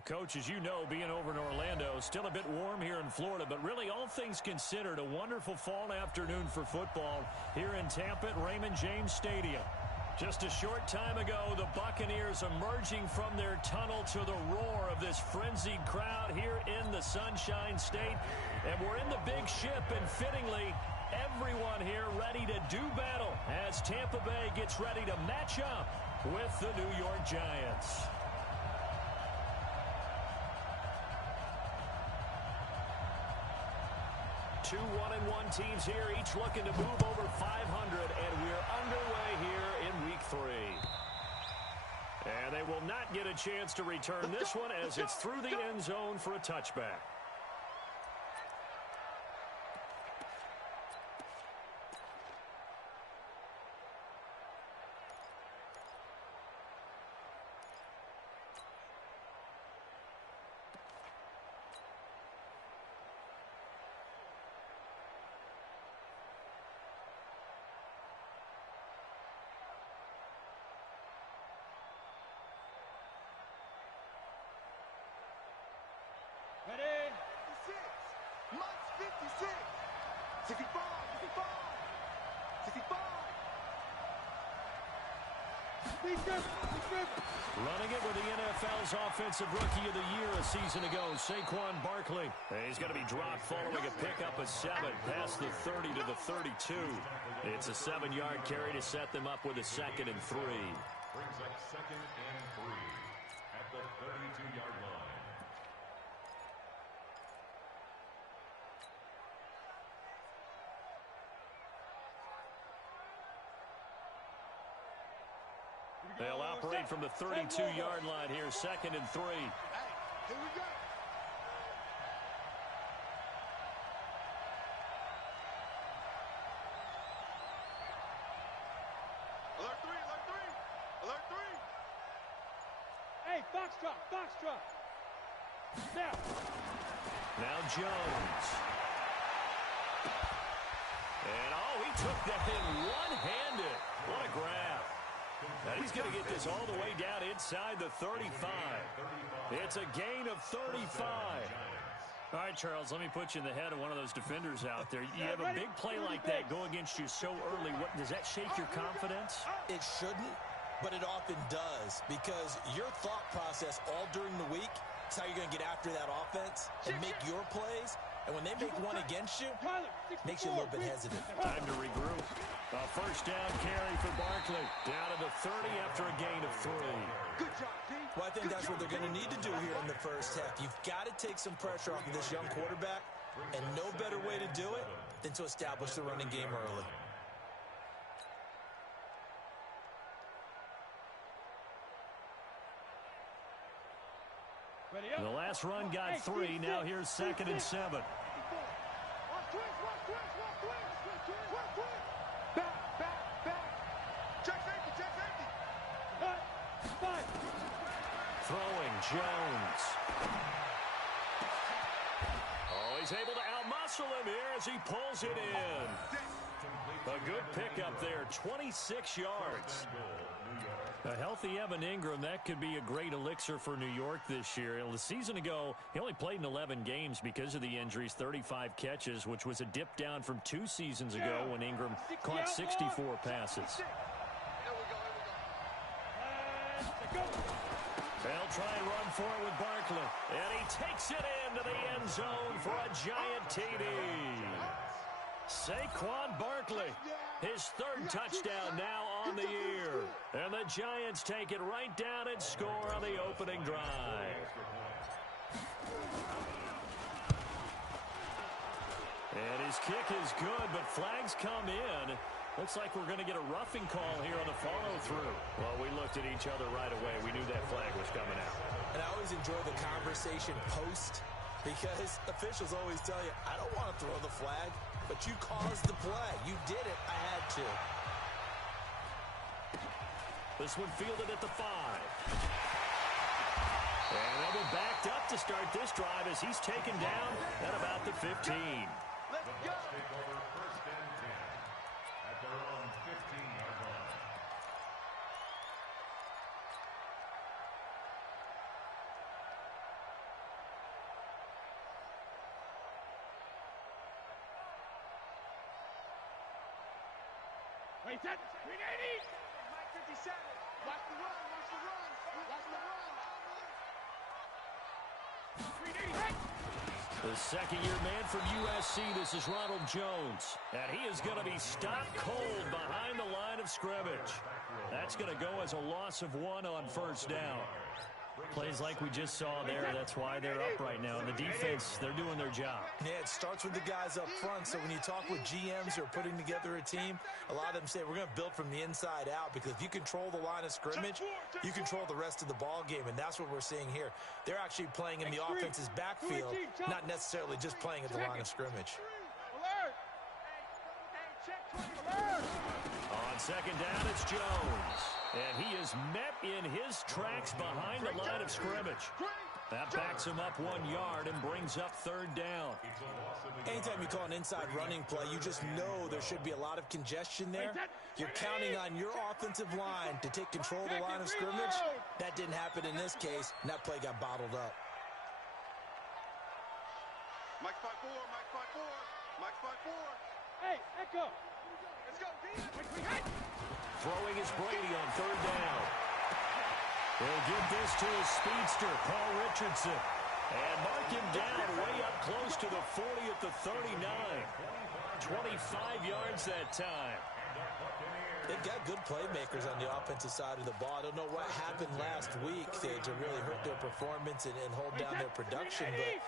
Coach, as you know, being over in Orlando, still a bit warm here in Florida, but really all things considered, a wonderful fall afternoon for football here in Tampa at Raymond James Stadium. Just a short time ago, the Buccaneers emerging from their tunnel to the roar of this frenzied crowd here in the Sunshine State. And we're in the big ship, and fittingly, everyone here ready to do battle as Tampa Bay gets ready to match up with the New York Giants. Two 1-1 teams here, each looking to move over 500, and we're underway here in Week 3. And they will not get a chance to return this one as it's through the end zone for a touchback. Ready? 56. Mike's 56. 65. 65. 65. Running it with the NFL's Offensive Rookie of the Year a season ago, Saquon Barkley. He's going to be dropped following a pickup of 7 past the 30 to the 32. It's a 7-yard carry to set them up with a 2nd and 3. Brings up 2nd and 3 at the 32-yard line. They'll operate from the 32-yard line here, 2nd and 3. Hey, here we go. Alert 3, alert 3. Alert 3. Hey, foxtrot. Now Jones. And, he took that in one-handed. What a grab. Now he's going to get this all the way down inside the 35. It's a gain of 35. All right, Charles, let me put you in the head of one of those defenders out there. You have a big play like that go against you so early. Does that shake your confidence? It shouldn't, but it often does, because your thought process all during the week is how you're going to get after that offense and make your plays. And when they make one against you, it makes you a little bit hesitant. Time to regroup. A first down carry for Barkley. Down to the 30 after a gain of 3. Good job, D. Well, I think that's what they're going to need to do here in the first half. You've got to take some pressure off of this young quarterback, and no better way to do it than to establish the running game early. The last run got 3. Now here's 2nd and 7. Back. Check safety. Throwing Jones. He's able to outmuscle him here as he pulls it in. A good pickup there, 26 yards. A healthy Evan Ingram, that could be a great elixir for New York this year. The season ago, he only played in 11 games because of the injuries, 35 catches, which was a dip down from 2 seasons ago when Ingram caught 64 passes. They'll try and run for it with Barkley. And he takes it into the end zone for a giant TD. Saquon Barkley, his 3rd touchdown now on the year. And the Giants take it right down and score on the opening drive. And his kick is good, but flags come in. Looks like we're going to get a roughing call here on the follow-through. Well, we looked at each other right away. We knew that flag was coming out. And I always enjoy the conversation post, because officials always tell you, I don't want to throw the flag, but you caused the play. You did it. I had to. This one fielded at the 5. And they'll be backed up to start this drive as he's taken down at about the 15. Let's go. Take over 1st and 10 at their own 15-yard line. Wait, that 380. Mike 57. Watch the run. Watch the run. Watch the run. 380. Hey. The second-year man from USC, this is Ronald Jones. And he is going to be stopped cold behind the line of scrimmage. That's going to go as a loss of 1 on first down. Plays like we just saw there. That's why they're up right now. And the defense, they're doing their job. Yeah, it starts with the guys up front. So when you talk with GMs who are putting together a team, a lot of them say we're going to build from the inside out, because if you control the line of scrimmage, you control the rest of the ball game. And that's what we're seeing here. They're actually playing in the offense's backfield, not necessarily just playing at the line of scrimmage. Alert. Alert. On second down, it's Jones. And he is met in his tracks behind the line of scrimmage. That backs him up 1 yard and brings up third down. Anytime you call an inside running play, you just know there should be a lot of congestion there. You're counting on your offensive line to take control of the line of scrimmage. That didn't happen in this case, and that play got bottled up. Mike 5-4. Mike 5-4. Mike 5-4. Hey, Echo. Let's go, D. Throwing is Brady on third down. He'll give this to his speedster, Paul Richardson. And mark him down way up close to the 40 at the 39. 25 yards that time. They've got good playmakers on the offensive side of the ball. I don't know what happened last week to really hurt their performance and hold down their production, but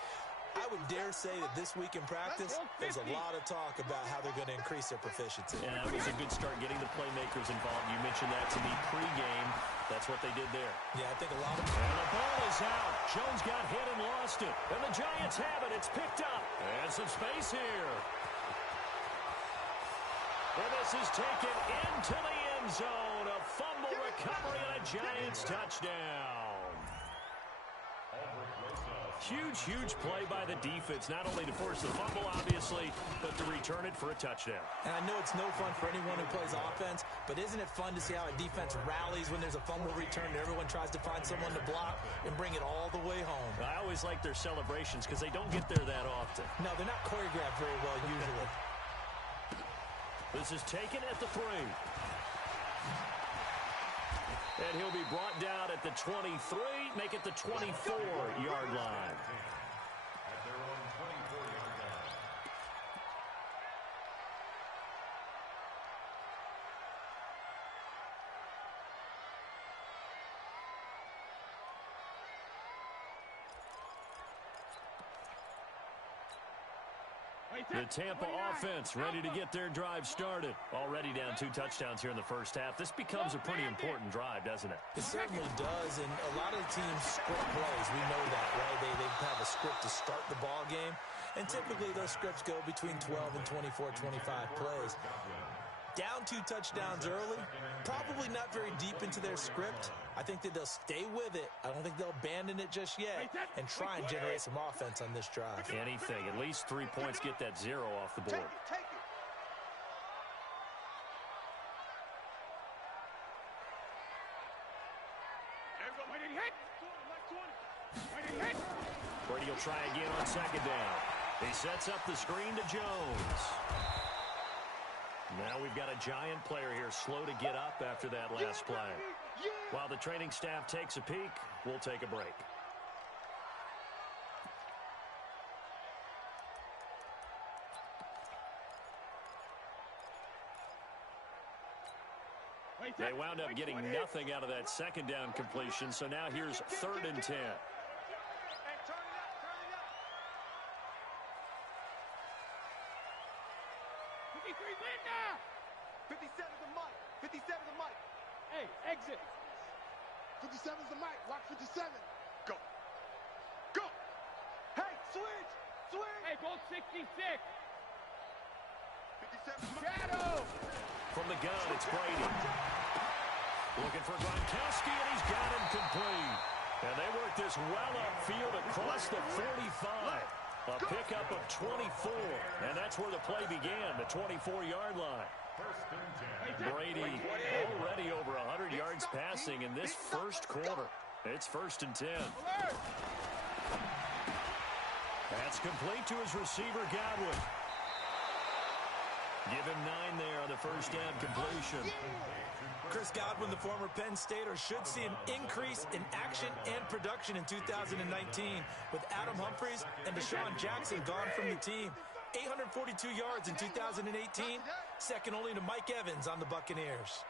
I would dare say that this week in practice, there's a lot of talk about how they're going to increase their proficiency. And that was a good start getting the playmakers involved. You mentioned that to me pregame. That's what they did there. Yeah, I think a lot of... And the ball is out. Jones got hit and lost it. And the Giants have it. It's picked up. And some space here. And this is taken into the end zone. A fumble recovery and a Giants touchdown. Huge play by the defense, not only to force the fumble, obviously, but to return it for a touchdown. And I know it's no fun for anyone who plays offense, but isn't it fun to see how a defense rallies when there's a fumble return and everyone tries to find someone to block and bring it all the way home? I always like their celebrations because they don't get there that often. No, they're not choreographed very well usually. This is taken at the 3. And he'll be brought down at the 23, make it the 24-yard line. At their own 24-yard line. The Tampa offense ready to get their drive started. Already down 2 touchdowns here in the first half. This becomes a pretty important drive, doesn't it? It certainly does, and a lot of the teams script plays. We know that, right? They have a script to start the ball game, and typically those scripts go between 12 and 24, 25 plays. Down 2 touchdowns early, probably not very deep into their script. I think that they'll stay with it. I don't think they'll abandon it just yet and try and generate some offense on this drive. Anything, at least 3 points, get that 0 off the board. Take it. Brady will try again on second down. He sets up the screen to Jones. Now we've got a Giant player here slow to get up after that last play. While the training staff takes a peek, we'll take a break. They wound up getting nothing out of that second down completion, so now here's 3rd and 10. 57's the mic. 57's the mic. Hey, exit. 57's the mic. Watch 57. Go. Go. Hey, switch. Switch. Hey, ball 66. 57's the mic. Shadow. From the gun, it's Brady. Looking for Gronkowski, and he's got him complete. And they work this well upfield across the 45. A pickup of 24. And that's where the play began, the 24-yard line. Brady already over 100 yards passing in this first quarter. It's 1st and 10. That's complete to his receiver, Godwin. Give him 9 there on the first first down completion. Chris Godwin, the former Penn Stater, should see an increase in action and production in 2019 with Adam Humphries and Deshaun Jackson gone from the team. 842 yards in 2018, second only to Mike Evans on the Buccaneers.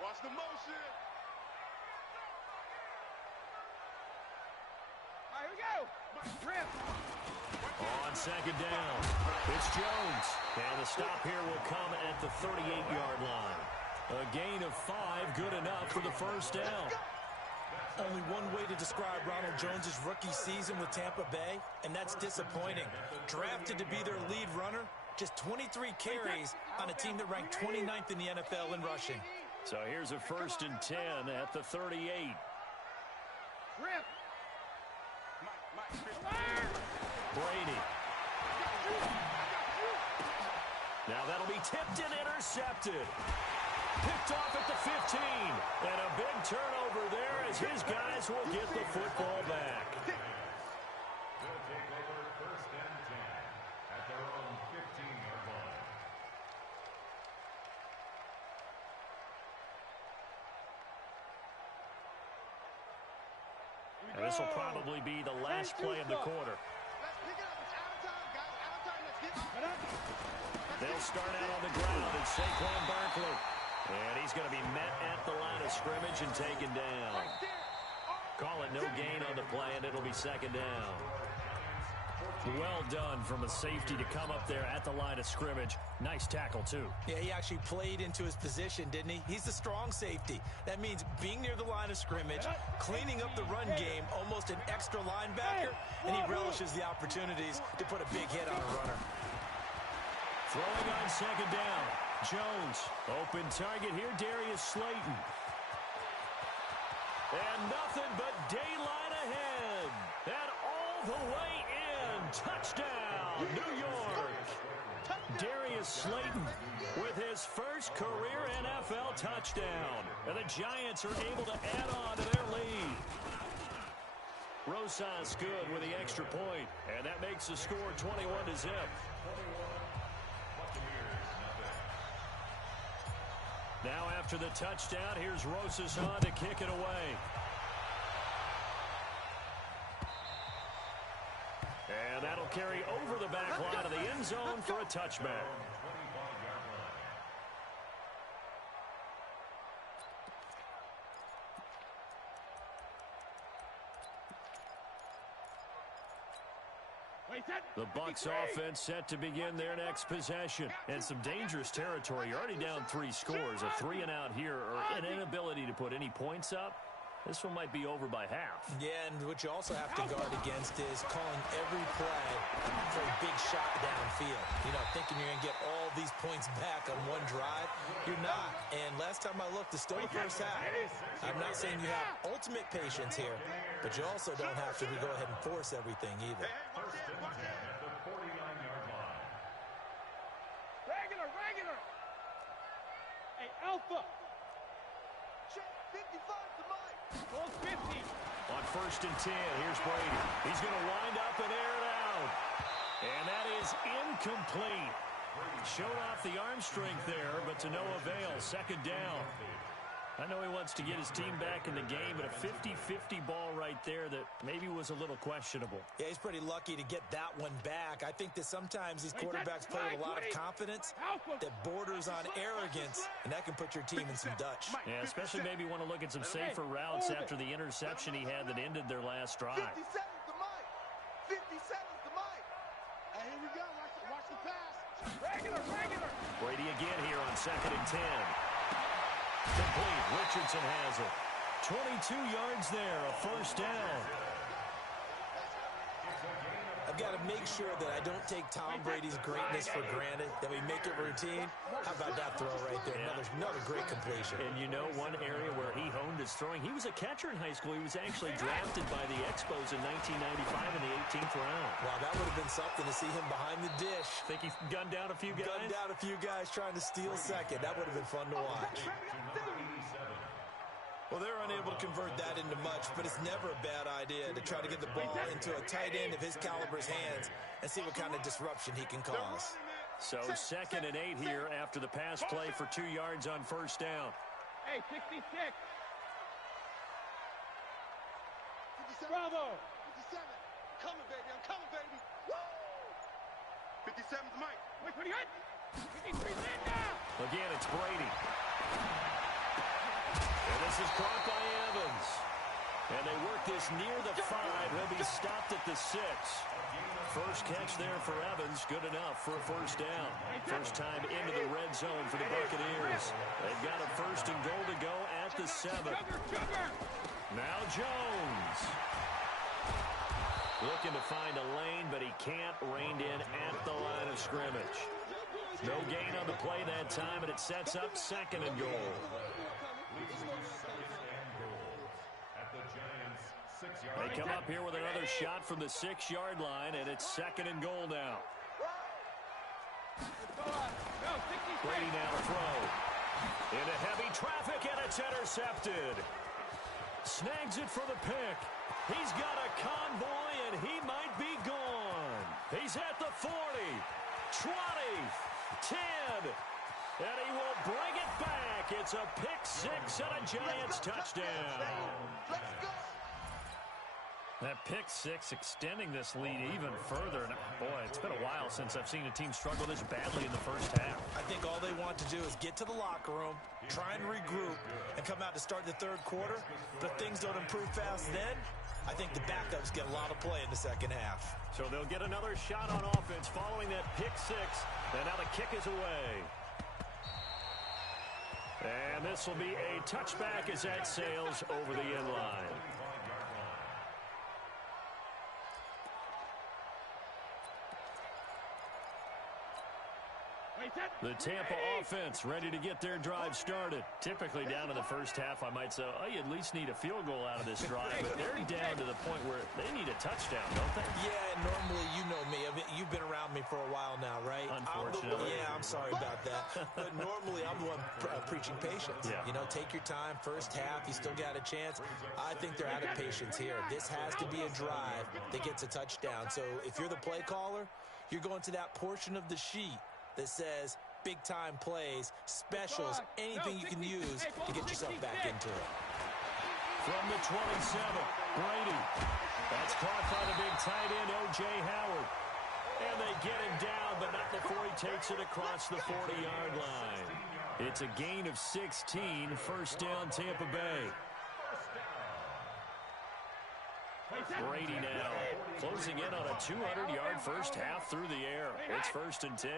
Watch the motion. All right, here we go. Rip. On second down, it's Jones. And the stop here will come at the 38-yard line. A gain of 5, good enough for the first down. Only one way to describe Ronald Jones' rookie season with Tampa Bay, and that's disappointing. Drafted to be their lead runner, just 23 carries on a team that ranked 29th in the NFL in rushing. So here's a 1st and 10 at the 38. Rip. Brady. Now that'll be tipped and intercepted. Picked off at the 15. And a big turnover there as his guys will get the football back. They'll take over 1st and 10 at their own 15-yard line. And this will probably be the last play of the quarter. Let's pick it up. It's out of time, guys. Out of time. Let's get They'll start out on the ground. It's Saquon Barkley. And he's going to be met at the line of scrimmage and taken down. Call it no gain on the play, and it'll be 2nd down. Well done from a safety to come up there at the line of scrimmage. Nice tackle, too. Yeah, he actually played into his position, didn't he? He's the strong safety. That means being near the line of scrimmage, cleaning up the run game, almost an extra linebacker, and he relishes the opportunities to put a big hit on a runner. Throwing on 2nd down. Jones, open target here, Darius Slayton. And nothing but daylight ahead. And all the way in. Touchdown, New York. Darius Slayton with his first career NFL touchdown. And the Giants are able to add on to their lead. Rosas good with the extra point. And that makes the score 21-0. Now after the touchdown, here's Rosas on to kick it away. And that'll carry over the back line of the end zone for a touchback. The Bucks offense set to begin their next possession. And some dangerous territory. You're already down 3 scores. A 3 and out here, or an inability to put any points up. This one might be over by half. Yeah, and what you also have to guard against is calling every play for a big shot downfield. You know, thinking you're going to get all these points back on one drive. You're not. And last time I looked, it's still the first half. I'm not saying you have ultimate patience here, but you also don't have to go ahead and force everything either. 1st and 10 at the 49-yard line. Regular. Hey, Alpha. Check 55 to Mike. Close 50. On 1st and 10, here's Brady. He's going to wind up and air it out. And that is incomplete. Showed off the arm strength there, but to no avail. 2nd down. I know he wants to get his team back in the game, but a 50-50 ball right there that maybe was a little questionable. Yeah, he's pretty lucky to get that one back. I think that sometimes these quarterbacks play with a lot of confidence that borders on arrogance, and that can put your team in some Dutch. Yeah, especially maybe want to look at some safer routes after the interception he had that ended their last drive. 50 seconds to Mike. 50 seconds to Mike. Hey, here we go. Watch the pass. Regular. Brady again here on 2nd and 10. Complete. Richardson has it. 22 yards there, a 1st down. I've got to make sure that I don't take Tom Brady's greatness for granted, that we make it routine. How about that throw right there? Another great completion. And you know one area where he honed his throwing, he was a catcher in high school. He was actually drafted by the Expos in 1995 in the 18th round. Wow, that would have been something to see him behind the dish. Think he gunned down a few guys? Gunned down a few guys trying to steal second. That would have been fun to watch. Well, they're unable to convert that into much, but it's never a bad idea to try to get the ball into a tight end of his caliber's hands and see what kind of disruption he can cause. So 2nd and 8 here after the pass play for 2 yards on first down. Hey, 66. 57. Bravo. 57. Coming, baby. I'm coming, baby. Woo! 57's Mike. Wait, what are you at? 53, land now. Again, it's Brady. And this is caught by Evans. And they work this near the 5. He'll be stopped at the 6. First catch there for Evans. Good enough for a first down. First time into the red zone for the Buccaneers. They've got a 1st and goal to go at the 7. Now Jones. Looking to find a lane, but he can't. Reined in at the line of scrimmage. No gain on the play that time, and it sets up 2nd and goal. They come up here with another shot from the 6-yard line, and it's 2nd and goal now. Brady now to throw. Into heavy traffic, and it's intercepted. Snags it for the pick. He's got a convoy, and he might be gone. He's at the 40, 20, 10, and he will bring it back. It's a pick 6 and a Giants touchdown. That pick 6 extending this lead even further. And boy, it's been a while since I've seen a team struggle this badly in the first half. I think all they want to do is get to the locker room, try and regroup, and come out to start the 3rd quarter. But if things don't improve fast then, I think the backups get a lot of play in the 2nd half. So they'll get another shot on offense following that pick 6. And now the kick is away. And this will be a touchback as that sails over the end line. The Tampa offense ready to get their drive started. Typically down in the first half, I might say, oh, you at least need a field goal out of this drive. But they're down to the point where they need a touchdown, don't they? Yeah, and normally, you know me. I mean, you've been around me for a while now, right? Unfortunately. I'm sorry about that. But normally, I'm the one preaching patience. Yeah. You know, take your time. First half, you still got a chance. I think they're out of patience here. This has to be a drive that gets a touchdown. So if you're the play caller, you're going to that portion of the sheet that says big-time plays, specials, anything you can use to get yourself back into it. From the 27, Brady. That's caught by the big tight end, O.J. Howard. And they get him down, but not before he takes it across the 40-yard line. It's a gain of 16, first down Tampa Bay. Brady now closing in on a 200-yard first half through the air. It's 1st and 10.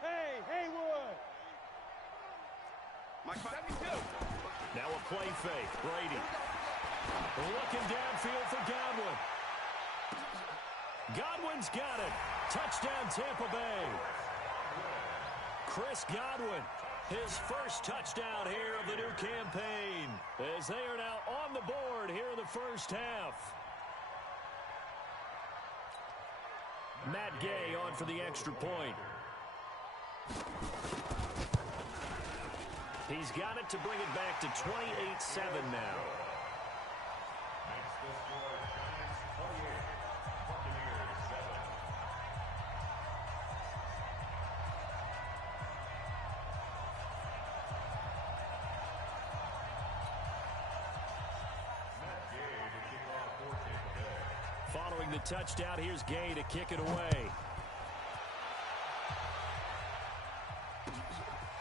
Hey, Haywood. Now a play fake. Brady looking downfield for Godwin. Godwin's got it. Touchdown Tampa Bay. Chris Godwin, his first touchdown here of the new campaign, as they are now on the board here in the first half. Matt Gay on for the extra point. He's got it to bring it back to 28-7 now. Makes the score Giants 28, Buccaneers 7. Matt Gay to kick off for Tampa Bay. Following the touchdown, here's Gay to kick it away.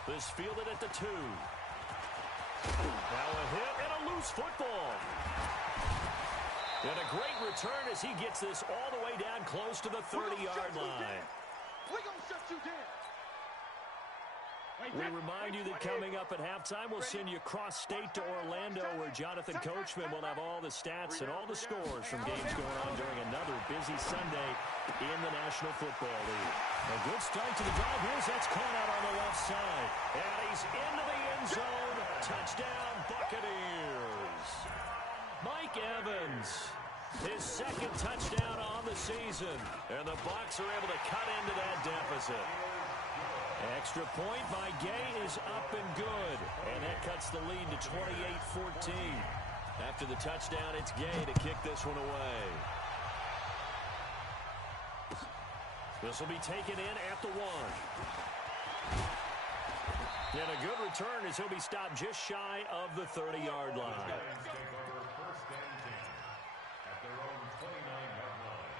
This fielded at the 2. Now a hit and a loose football. And a great return as he gets this all the way down close to the 30-yard line. We're going to shut you down. We remind you that coming up at halftime, we'll send you cross-state to Orlando, where Jonathan Coachman will have all the stats and all the scores from games going on during another busy Sunday in the National Football League. A good start to the drive. Here's that's caught out on the left side. And he's into the end zone. Touchdown, Buccaneers. Mike Evans, his 2nd touchdown on the season. And the Bucs are able to cut into that deficit. Extra point by Gay is up and good. And that cuts the lead to 28-14. After the touchdown, it's Gay to kick this one away. This will be taken in at the 1. And a good return as he'll be stopped just shy of the 30-yard line. Giants take over first and 10 at their own 29-yard line.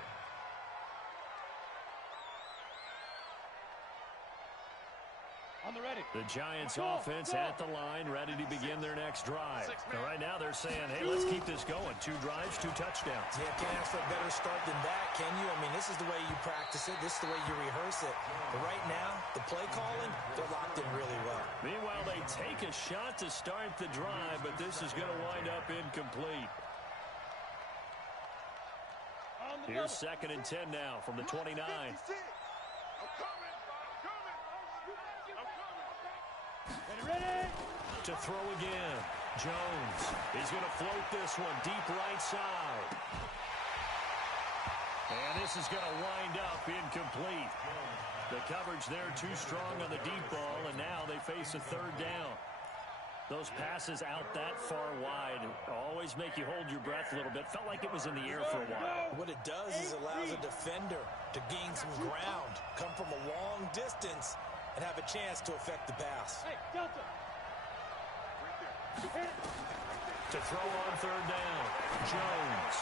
On the ready. The Giants offense at the line, ready to begin their next drive. And right now they're saying, hey, let's keep this going. 2 drives, 2 touchdowns. Yeah, can't ask for a better start than that, can you? I mean, this is the way you practice it. This is the way you rehearse it. But right now, the play calling, they're locked in really well. Meanwhile, they take a shot to start the drive, but this is going to wind up incomplete. Here's 2nd and 10 now from the 29. Ready? To throw again. Jones. He's going to float this one deep right side. And this is going to wind up incomplete. The coverage there too strong on the deep ball, and now they face a 3rd down. Those passes out that far wide always make you hold your breath a little bit. Felt like it was in the air for a while. What it does is it allows a defender to gain some ground, come from a long distance, and have a chance to affect the pass. Hey, Delta. To throw on 3rd down. Jones.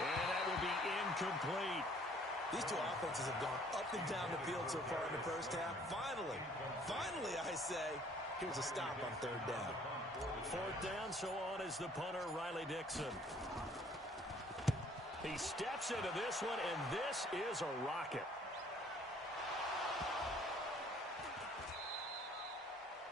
And that will be incomplete. These two offenses have gone up and down the field so far in the first half. Finally, I say, here's a stop on 3rd down. 4th down, so on is the punter, Riley Dixon. He steps into this one, and this is a rocket.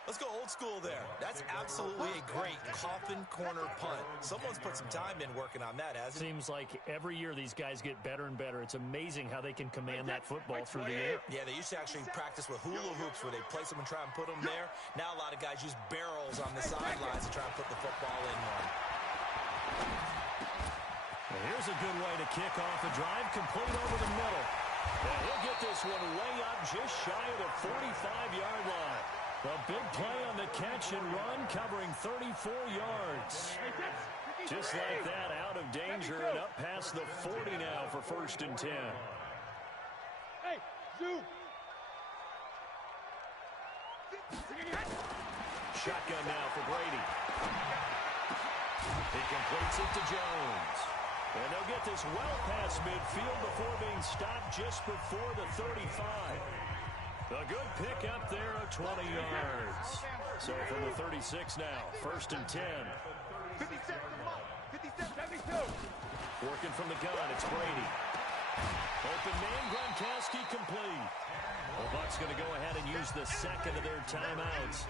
Let's go old school there. That's absolutely a great coffin corner punt. Someone's put some time in working on that, hasn't it? Seems like every year these guys get better and better. It's amazing how they can command that football through the air. Yeah, they used to actually practice with hula hoops where they place them and try and put them there. Now a lot of guys use barrels on the sidelines to try and put the football in one. Well, here's a good way to kick off a drive, complete over the middle. And he'll get this one way up just shy of the 45-yard line. A big play on the catch and run, covering 34 yards. Just like that, out of danger and up past the 40 now for 1st and 10. Hey, zoom. Shotgun now for Brady. He completes it to Jones. And they'll get this well past midfield before being stopped just before the 35. A good pick up there of 20 yards. So from the 36 now, 1st and 10. 57 to Mike. 57, 72. Working from the gun, it's Brady. Open man, Gronkowski complete. The Bucks going to go ahead and use the 2nd of their timeouts,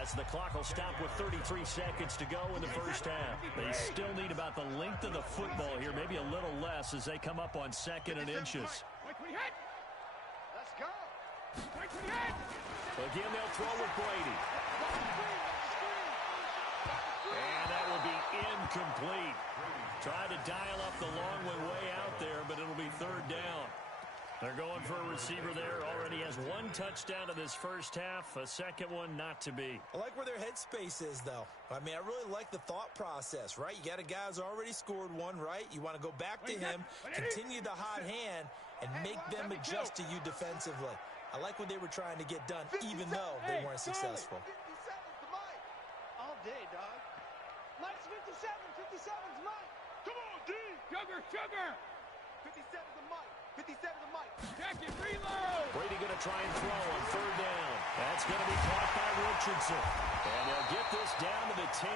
as the clock will stop with 33 seconds to go in the first half. They still need about the length of the football here, maybe a little less as they come up on 2nd and inches. Let's go. Again, they'll throw with Brady. And that will be incomplete. Try to dial up the long way out there, but it'll be 3rd down. They're going for a receiver there. Already has 1 touchdown in this first half. A 2nd one not to be. I like where their headspace is, though. I mean, I really like the thought process, right? You got a guy who's already scored 1, right? You want to go back to him, continue the hot hand, and make them adjust to you defensively. I like what they were trying to get done, even though they weren't successful. 57's the Mike. All day, dog. Mike's 57. 57's Mike. Come on, D. Sugar. 57's the Mike. 57's the Mike. Check it, reload. Brady going to try and throw on 3rd down. That's going to be caught by Richardson. And they'll get this down to the 10.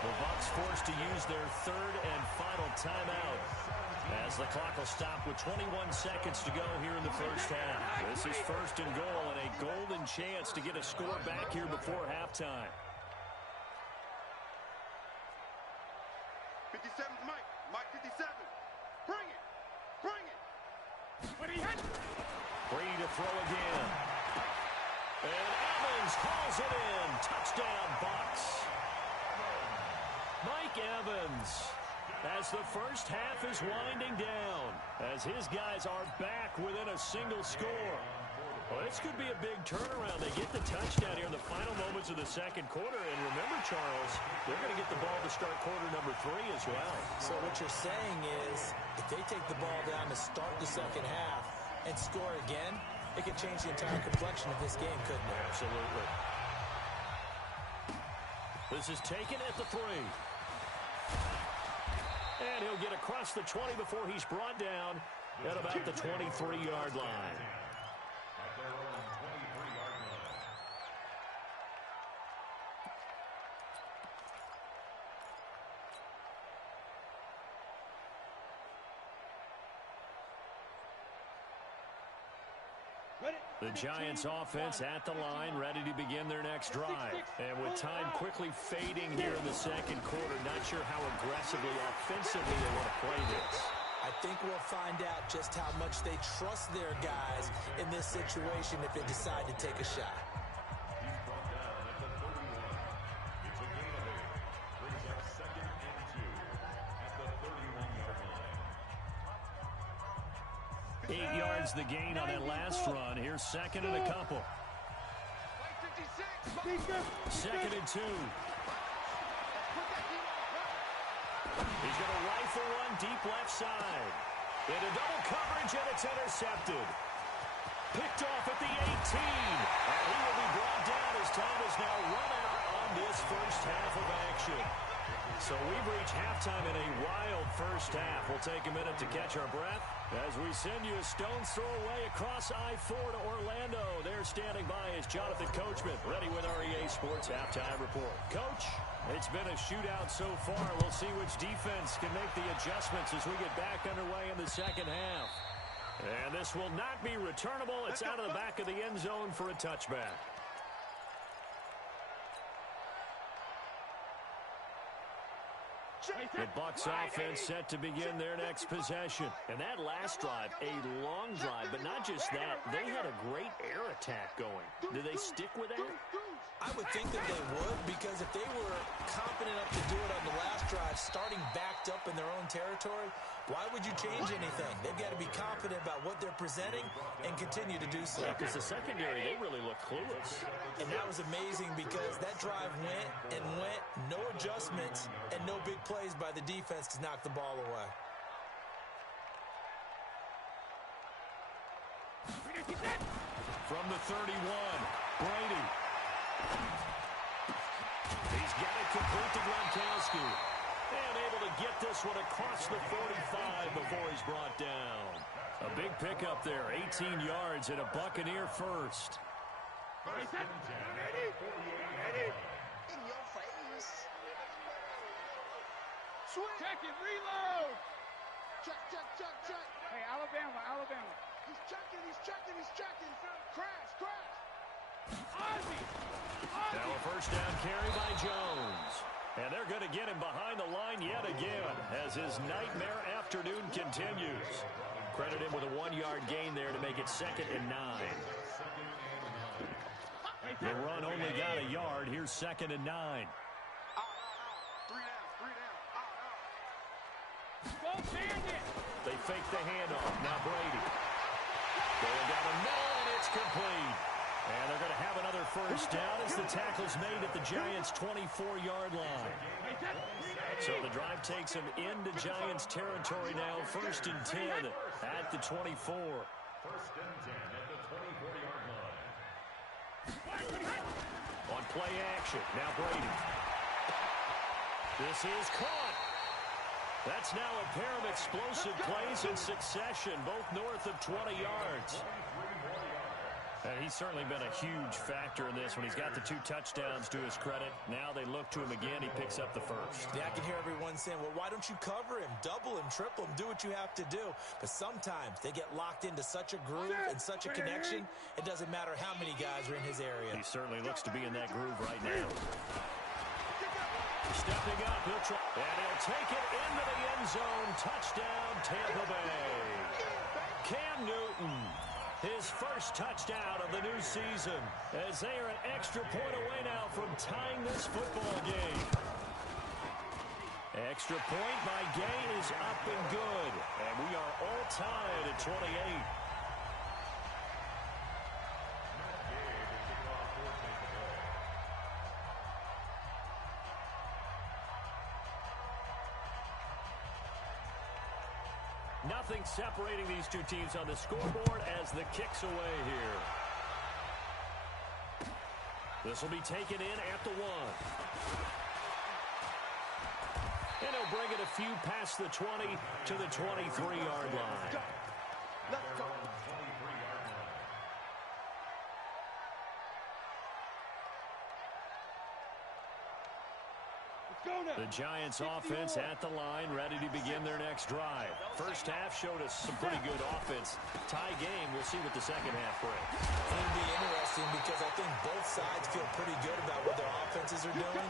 The Bucks forced to use their 3rd and final timeout, as the clock will stop with 21 seconds to go here in the first half. This is 1st and goal, and a golden chance to get a score back here before halftime. 57's Mike. Mike 57. Bring it. Brady to throw again. And Evans hauls it in. Touchdown, Bucks. Mike Evans, as the first half is winding down, as his guys are back within a single score. Well, this could be a big turnaround. They get the touchdown here in the final moments of the 2nd quarter. And remember, Charles, they're going to get the ball to start quarter number 3 as well. So what you're saying is, if they take the ball down to start the 2nd half, and score again, it could change the entire complexion of this game, couldn't it? Absolutely. This is taken at the 3. And he'll get across the 20 before he's brought down at about the 23-yard line. At their own 23-yard line. The Giants offense at the line, ready to begin their next drive. And with time quickly fading here in the second quarter, not sure how aggressively, offensively they want to play this. I think we'll find out just how much they trust their guys in this situation if they decide to take a shot. He's brought down at the 31. It's a gain of 8. Brings up 2nd and 2 at the 31-yard line. 8 yards the gain on that last run. Here's 2nd and a couple. 2nd and 2. He's going to rifle one deep left side. Into double coverage, and it's intercepted. Picked off at the 18. And he will be brought down as time is now run out on this first half of action. So we've reached halftime in a wild first half. We'll take a minute to catch our breath as we send you a stone's throw away across I-4 to Orlando. There standing by is Jonathan Coachman, ready with REA Sports Halftime Report. Coach, it's been a shootout so far. We'll see which defense can make the adjustments as we get back underway in the second half. And this will not be returnable. It's out of the back of the end zone for a touchback. The Bucks offense set to begin their next possession. And that last drive, a long drive, but not just that. They had a great air attack going. Do they stick with that? I would think that they would, because if they were confident enough to do it on the last drive, starting backed up in their own territory, why would you change anything? They've got to be confident about what they're presenting and continue to do so. Yeah, because the secondary, they really look clueless. And that was amazing because that drive went and went, no adjustments, and no big plays by the defense to knock the ball away. From the 31, Brady. He's got it complete to Gronkowski. And able to get this one across the 45 before he's brought down. A big pickup there, 18 yards and a Buccaneer first. In your face. Swing. Check it, reload. Check. Hey, Alabama. He's checking. Crash. Ozzy. Now a first down carry by Jones. And they're going to get him behind the line yet again as his nightmare afternoon continues. Credit him with a 1-yard gain there to make it 2nd and 9. The run only got a yard. Here's 2nd and 9. Out. 3 down. Go Bandit. They fake the handoff. Now Brady. Going down the middle, and it's complete. And they're going to have another first down as the tackle's made at the Giants' 24-yard line. So the drive takes them into Giants territory now. 1st and 10 at the 24. 1st and 10 at the 24-yard line. On play action, now Brady. This is caught. That's now a pair of explosive plays in succession, both north of 20 yards. And he's certainly been a huge factor in this when he's got the 2 touchdowns to his credit. Now they look to him again. He picks up the first. Yeah, I can hear everyone saying, well, why don't you cover him, double him, triple him, do what you have to do. But sometimes they get locked into such a groove and such a connection, it doesn't matter how many guys are in his area. He certainly looks to be in that groove right now. Stepping up, he'll try, and he'll take it into the end zone. Touchdown, Tampa Bay. Cam Newton, his first touchdown of the new season, as they are an extra point away now from tying this football game. Extra point by Gay is up and good, and we are all tied at 28. Nothing separating these two teams on the scoreboard as the kick's away here. This will be taken in at the 1. And he'll bring it a few past the 20 to the 23-yard line. Let's go. The Giants offense at the line, ready to begin their next drive. First half showed us some pretty good offense. Tie game, we'll see what the second half brings. It'll be interesting because I think both sides feel pretty good about what their offenses are doing.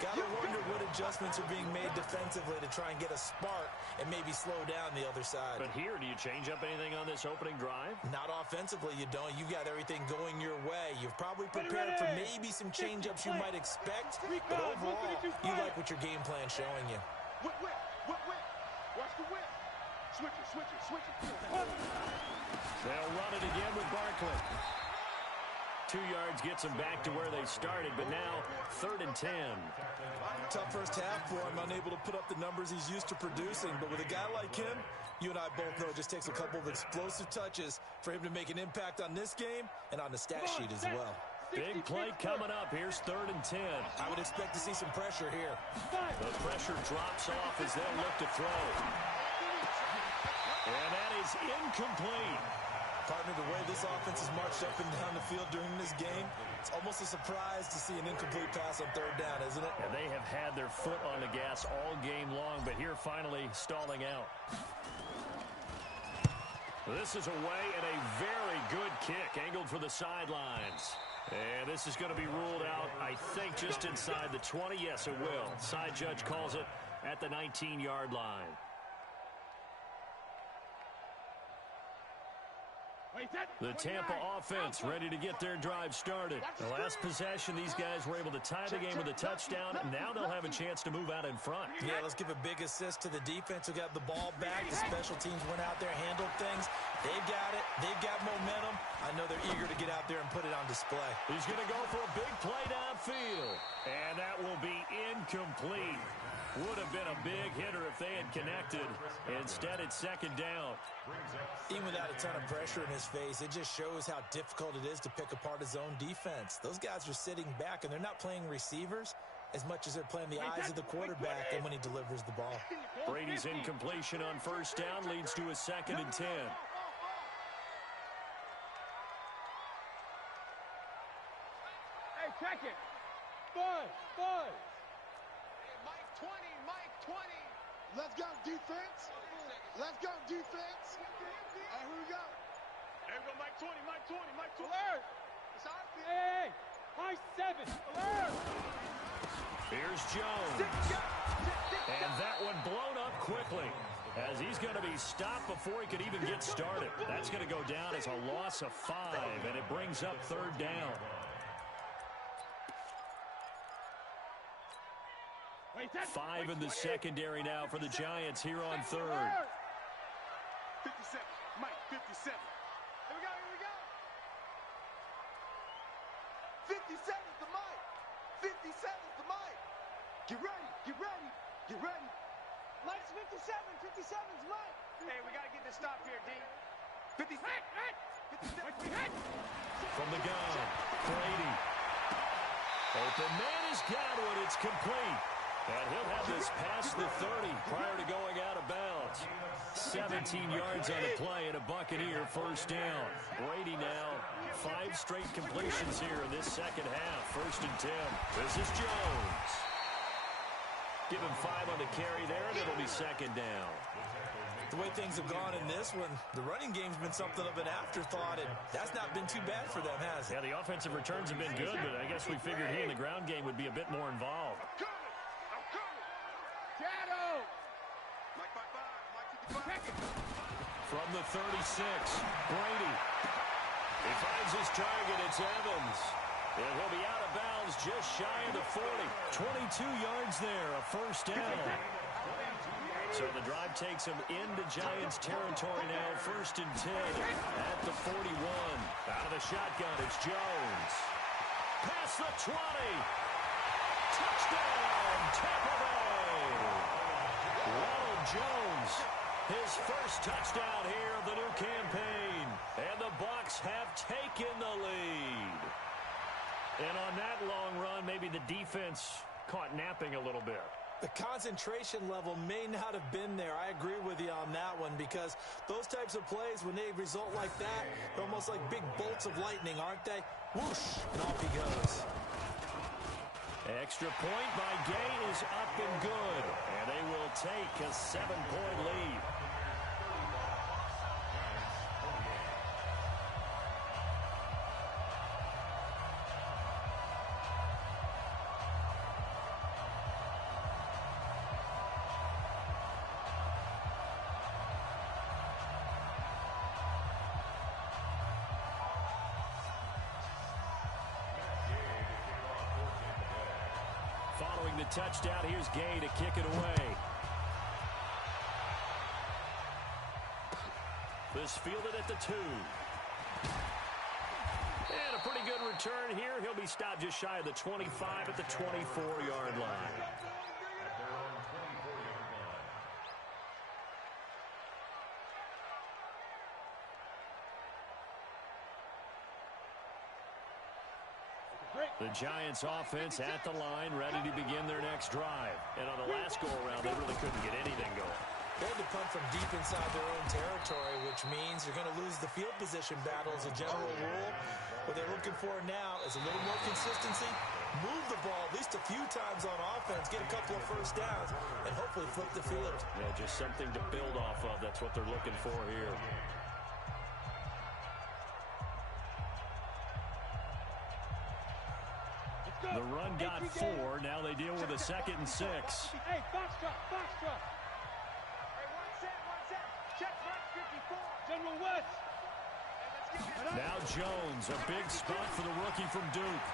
Got to wonder what adjustments are being made defensively to try and get a spark and maybe slow down the other side. But here, do you change up anything on this opening drive? Not offensively, you don't. You got everything going your way. You've probably prepared for maybe some change-ups you might expect, but overall, you like what your game plan's showing you. Whip. Watch the whip. Switch it. They'll run it again with Barkley. 2 yards gets them back to where they started, but now 3rd and 10. Tough first half for him, unable to put up the numbers he's used to producing. But with a guy like him, you and I both know it just takes a couple of explosive touches for him to make an impact on this game and on the stat sheet as well. Big play coming up. Here's 3rd and 10. I would expect to see some pressure here. The pressure drops off as they'll look to throw. And that is incomplete. Partner, the way this offense has marched up and down the field during this game, it's almost a surprise to see an incomplete pass on 3rd down, isn't it? And they have had their foot on the gas all game long, but here finally stalling out. This is away and a very good kick angled for the sidelines. And this is going to be ruled out, I think, just inside the 20. Yes, it will. Side judge calls it at the 19-yard line. The Tampa offense ready to get their drive started. The last possession, these guys were able to tie the game with a touchdown. Now they'll have a chance to move out in front. Yeah, let's give a big assist to the defense who got the ball back. The special teams went out there, handled things. They've got it. They've got momentum. I know they're eager to get out there and put it on display. He's going to go for a big play downfield. And that will be incomplete. Would have been a big hitter if they had connected. Instead, it's 2nd down. Even without a ton of pressure in his face, it just shows how difficult it is to pick apart his own defense. Those guys are sitting back, and they're not playing receivers as much as they're playing the eyes of the quarterback and when he delivers the ball. Brady's incompletion on 1st down leads to a 2nd and 10. Hey, check it. Buzz. Mike 20. Let's go, defense. And here we go. There we go, Mike 20. Alert. Hey. Mike 7. Alert. Here's Jones. And that one blown up quickly as he's going to be stopped before he could even get started. That's going to go down as a loss of 5, and it brings up 3rd down. 5 in the secondary now for the Giants here on 3rd. 57. Mike, 57. Here we go. 57's the Mike. 57's the Mike. Get ready. Mike's 57. 57's Mike. Hey, we got to get this stop here, D. 57. From the gun, Brady. Open man has got one. It's complete. And he'll have this past the 30 prior to going out of bounds. 17 yards on the play and a Buccaneer 1st down. Brady now 5 straight completions here in this second half. 1st and 10. This is Jones. Give him 5 on the carry there, and it'll be 2nd down. The way things have gone in this one, the running game's been something of an afterthought, and that's not been too bad for them, has it? Yeah, the offensive returns have been good, but I guess we figured he in the ground game would be a bit more involved. Shadow. Mike, From the 36, Brady. He finds his target. It's Evans. And he'll be out of bounds just shy of the 40. 22 yards there, a 1st down. So the drive takes him into Giants territory now, 1st and 10 at the 41. Out of the shotgun, it's Jones. Past the 20. Touchdown, Tampa Bay. Ronald Jones His first touchdown here of the new campaign. And the Bucks have taken the lead. And on that long run, maybe the defense caught napping a little bit. The concentration level may not have been there. I agree with you on that one, because those types of plays, when they result like that, they're almost like big bolts of lightning, aren't they? Whoosh, and off he goes. Extra point by Gay is up and good. And they will take a 7-point lead. Following the touchdown, here's Gay to kick it away. This fielded at the 2. And a pretty good return here. He'll be stopped just shy of the 25 at the 24-yard line. The Giants offense at the line, ready to begin their next drive. And on the last go-around, they really couldn't get anything going. They had to punt from deep inside their own territory, which means you're going to lose the field position battle as a general rule. What they're looking for now is a little more consistency, move the ball at least a few times on offense, get a couple of first downs, and hopefully flip the field. Yeah, just something to build off of. That's what they're looking for here. The run got 4. Now they deal with a 2nd and 6. Hey, box drop, box drop. Hey, one set. Check right, 54. General West. Now Jones, a big spot for the rookie from Duke.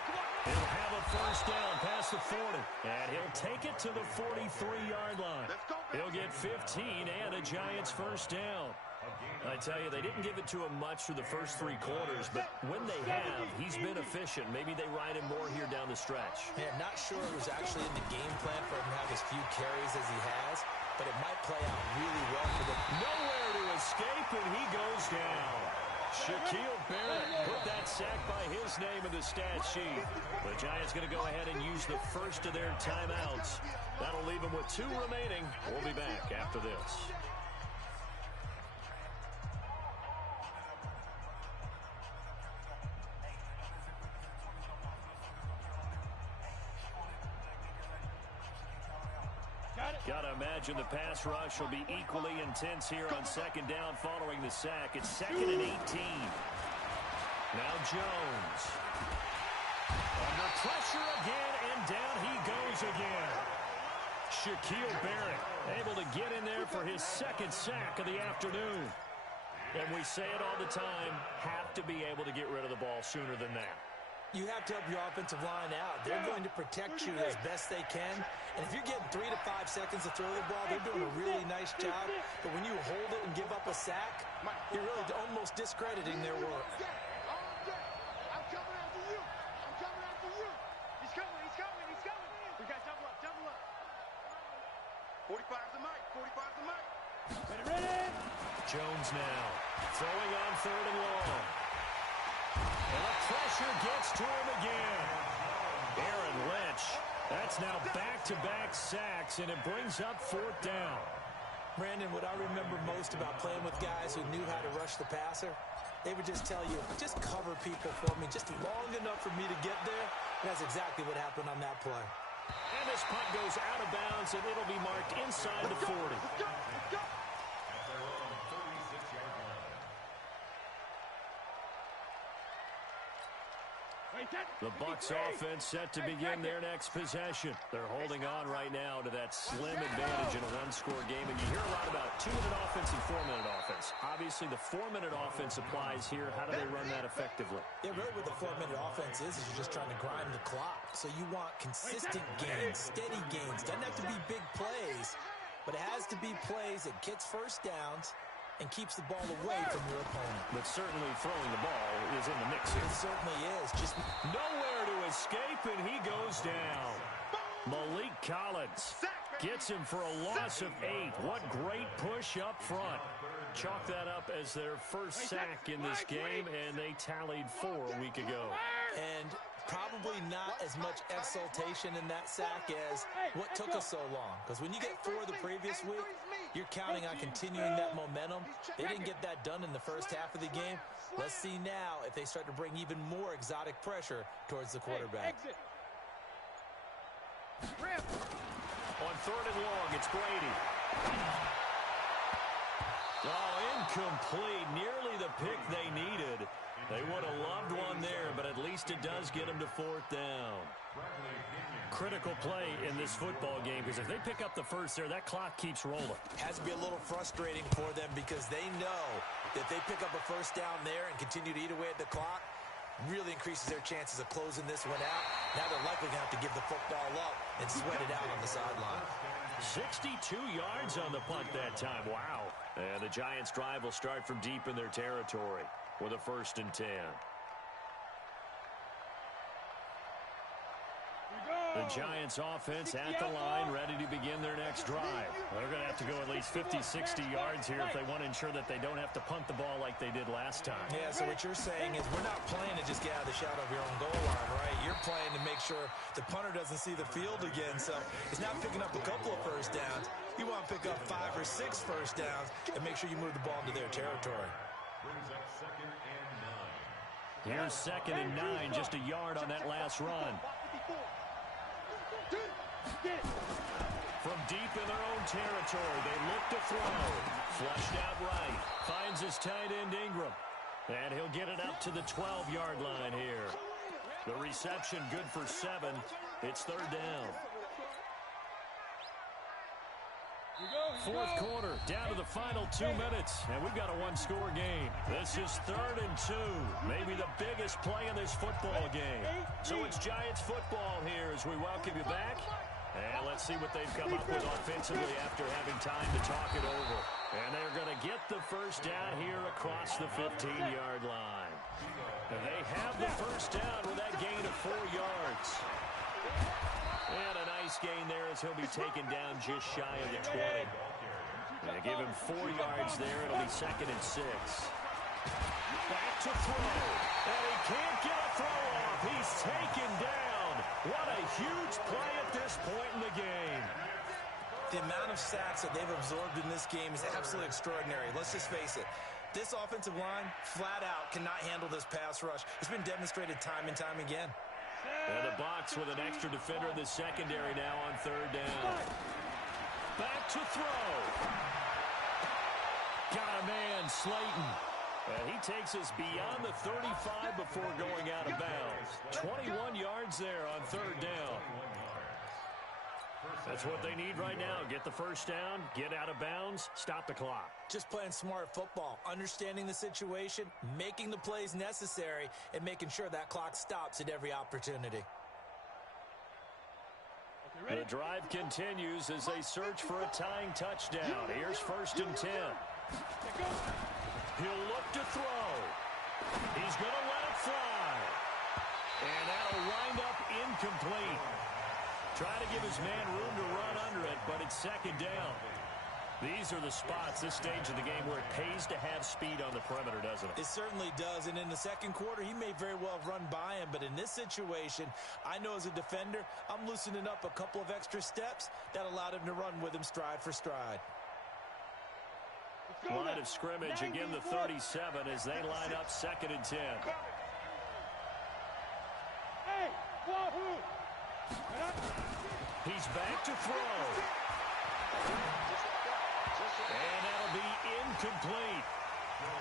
He'll have a first down past the 40. And he'll take it to the 43-yard line. He'll get 15 and a Giants first down. I tell you, they didn't give it to him much for the first 3 quarters, but when they have, he's been efficient. Maybe they ride him more here down the stretch. Yeah, not sure it was actually in the game plan for him to have as few carries as he has, but it might play out really well for them. Nowhere to escape, and he goes down. Shaquille Barrett put that sack by his name in the stat sheet. The Giants going to go ahead and use the first of their timeouts. That'll leave them with 2 remaining. We'll be back after this. Got to imagine the pass rush will be equally intense here on 2nd down following the sack. It's 2nd and 18. Now Jones. Under pressure again, and down he goes again. Shaquille Barrett able to get in there for his 2nd sack of the afternoon. And we say it all the time, have to be able to get rid of the ball sooner than that. You have to help your offensive line out. They're going to protect you as best they can. And if you're getting 3 to 5 seconds to throw the ball, they're doing a really nice job. But when you hold it and give up a sack, you're really almost discrediting their work. I'm coming after you. He's coming. We got double up. 45's the mic. Ready? Jones now throwing on 3rd and long. And the pressure gets to him again. Aaron Lynch. That's now back-to-back sacks, and it brings up 4th down. Brandon, what I remember most about playing with guys who knew how to rush the passer, they would just tell you, just cover people for me, just long enough for me to get there. And that's exactly what happened on that play. And this punt goes out of bounds, and it'll be marked inside the 40. At their own 36-yard line. The Bucks offense set to begin their next possession. They're holding on right now to that slim advantage in a 1-score game. And you hear a lot about 2-minute offense and 4-minute offense. Obviously, the 4-minute offense applies here. How do they run that effectively? Yeah, really what the 4-minute offense is you're just trying to grind the clock. So you want consistent gains, steady gains. Doesn't have to be big plays, but it has to be plays that gets first downs and keeps the ball away from your opponent. But certainly throwing the ball is in the mix here. It certainly is. Just nowhere to escape, and he goes down. Malik Collins Gets him for a loss of 8. What great push up front. Chalk that up as their first sack in this game, and they tallied 4 a week ago. And probably not as much exultation in that sack as what took us so long. Because when you get 4 the previous week, you're counting on continuing that momentum. They didn't get that done in the first half of the game. Let's see now if they start to bring even more exotic pressure towards the quarterback. On 3rd and long, it's Brady. Oh, incomplete. Nearly the pick they needed. They would have loved one there, but at least it does get them to 4th down. Critical play in this football game, because if they pick up the first there, that clock keeps rolling. Has to be a little frustrating for them because they know that if they pick up a first down there and continue to eat away at the clock, really increases their chances of closing this one out. Now they're likely going to have to give the football up and sweat it out on the sideline. 62 yards on the punt that time. Wow. And the Giants' drive will start from deep in their territory with a 1st and 10. The Giants offense at the line, ready to begin their next drive. They're going to have to go at least 50, 60 yards here if they want to ensure that they don't have to punt the ball like they did last time. Yeah, so what you're saying is we're not playing to just get out of the shadow of your own goal line, right? You're playing to make sure the punter doesn't see the field again. So it's not picking up a couple of first downs. You want to pick up 5 or 6 first downs and make sure you move the ball into their territory. Brings up 2nd and 9. Here's 2nd and 9, just a yard on that last run. From deep in their own territory, they look to throw. Flushed out right. Finds his tight end Ingram. And he'll get it up to the 12-yard line here. The reception good for 7. It's 3rd down. 4th quarter, down to the final 2 minutes, and we've got a 1-score game. This is 3rd and 2, maybe the biggest play in this football game. So it's Giants football here as we welcome you back. And let's see what they've come up with offensively after having time to talk it over. And they're going to get the first down here across the 15-yard line. And they have the first down with that gain of 4 yards. And a nice gain there as he'll be taken down just shy of the 20. They give him 4 yards there. It'll be 2nd and 6. Back to throw. And he can't get a throw off. He's taken down. What a huge play at this point in the game. The amount of sacks that they've absorbed in this game is absolutely extraordinary. Let's just face it. This offensive line, flat out, cannot handle this pass rush. It's been demonstrated time and time again. And the Bucks with an extra defender in the secondary now on 3rd down. Back to throw. Got a man, Slayton. And he takes us beyond the 35 before going out of bounds. 21 yards there on 3rd down. That's what they need right now. Get the first down, get out of bounds, stop the clock. Just playing smart football, understanding the situation, making the plays necessary, and making sure that clock stops at every opportunity. The drive continues as they search for a tying touchdown. Here's 1st and 10. He'll look to throw. He's going to let it fly. And that'll wind up incomplete. Trying to give his man room to run under it, but it's 2nd down. These are the spots, this stage of the game, where it pays to have speed on the perimeter, doesn't it? It certainly does, and in the 2nd quarter, he may very well have run by him, but in this situation, I know as a defender, I'm loosening up a couple of extra steps that allowed him to run with him stride for stride. Line of scrimmage, again the 37 as they line up 2nd and 10. He's back to throw. And that'll be incomplete.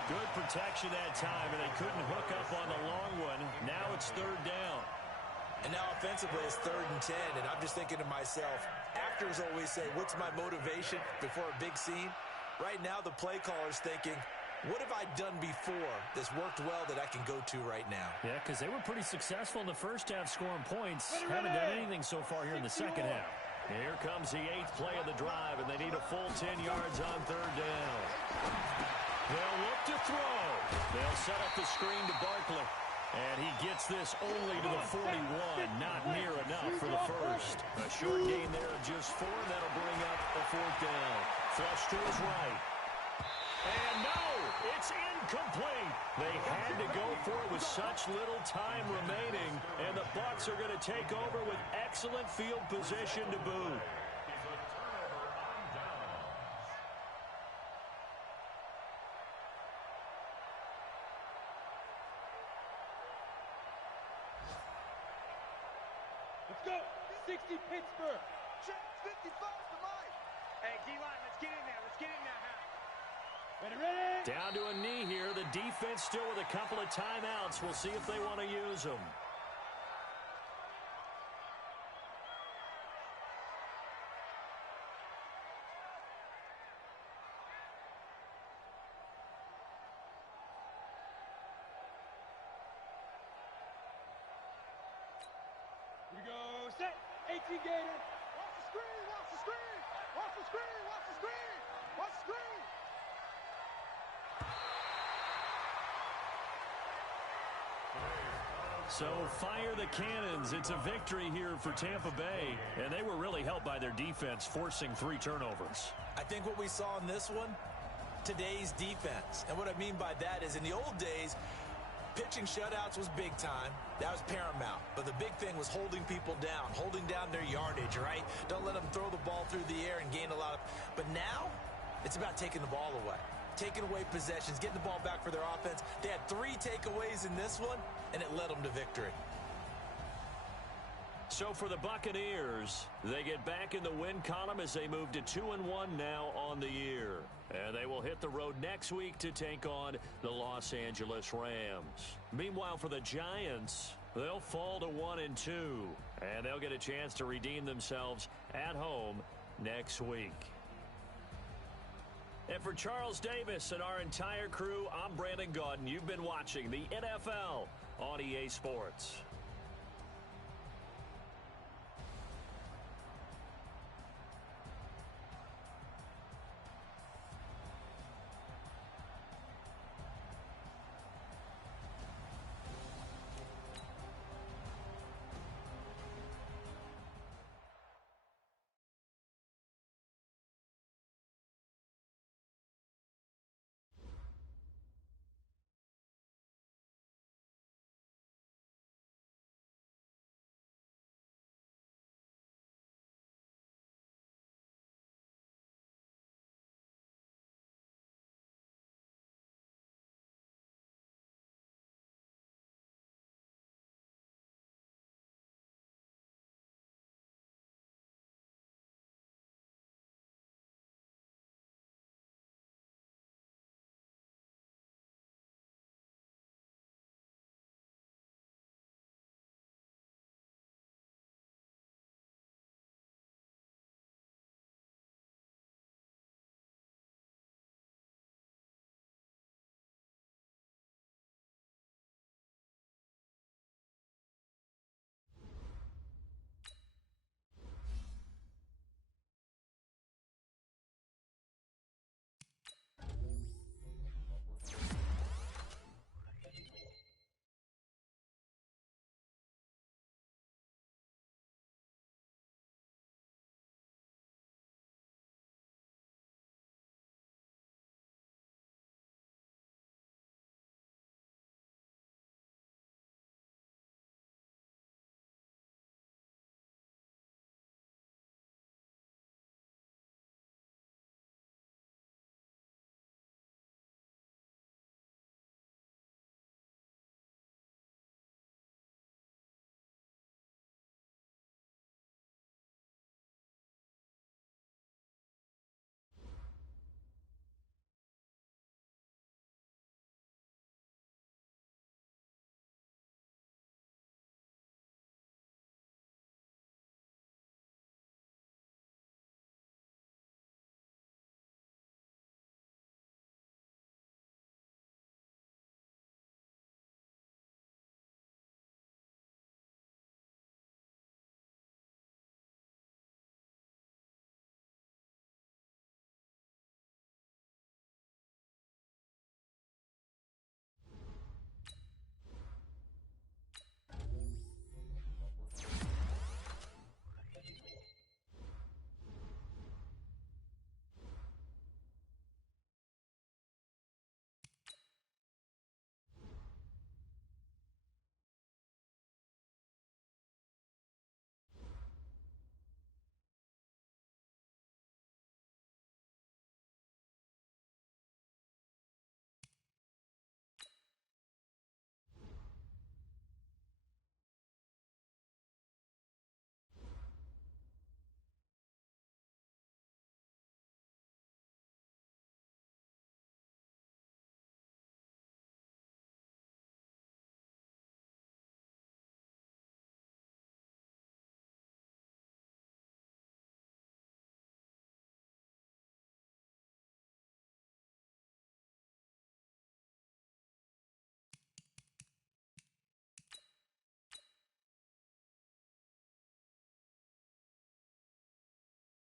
Good protection that time, and they couldn't hook up on the long one. Now it's 3rd down. And now offensively it's 3rd and 10, and I'm just thinking to myself, actors always say, what's my motivation before a big scene? Right now the play caller's thinking, what have I done before that's worked well that I can go to right now? Yeah, because they were pretty successful in the first half scoring points. Haven't done anything so far here in the second half. Here comes the 8th play of the drive, and they need a full 10 yards on 3rd down. They'll look to throw. They'll set up the screen to Barkley. And he gets this only to the 41. Not near enough for the first. A short gain there of just 4. That'll bring right. And no, it's incomplete. They had to go for it with such little time remaining, and the Bucks are going to take over with excellent field position to boot. Let's go. 60 Pittsburgh. 55 to Mike. Hey, D-line, let's get in there. Let's get in there, huh? Ready? Down to a knee here. The defense still with a couple of timeouts. We'll see if they want to use them. Here we go. Set. 18 Gator. Watch the screen. Watch the screen. Watch the screen. Watch the screen. Watch the screen. So fire the cannons. It's a victory here for Tampa Bay, and they were really helped by their defense, forcing 3 turnovers. I think what we saw in this one, today's defense. And what I mean by that is in the old days, pitching shutouts was big time. That was paramount. But the big thing was holding people down, holding down their yardage, right? Don't let them throw the ball through the air and gain a lot of... But now, it's about taking the ball away. Taking away possessions, getting the ball back for their offense. They had 3 takeaways in this one, and it led them to victory. So for the Buccaneers, they get back in the win column as they move to 2-1 now on the year. And they will hit the road next week to take on the Los Angeles Rams. Meanwhile, for the Giants, they'll fall to 1-2. And they'll get a chance to redeem themselves at home next week. And for Charles Davis and our entire crew, I'm Brandon Gaudin. You've been watching the NFL on EA Sports.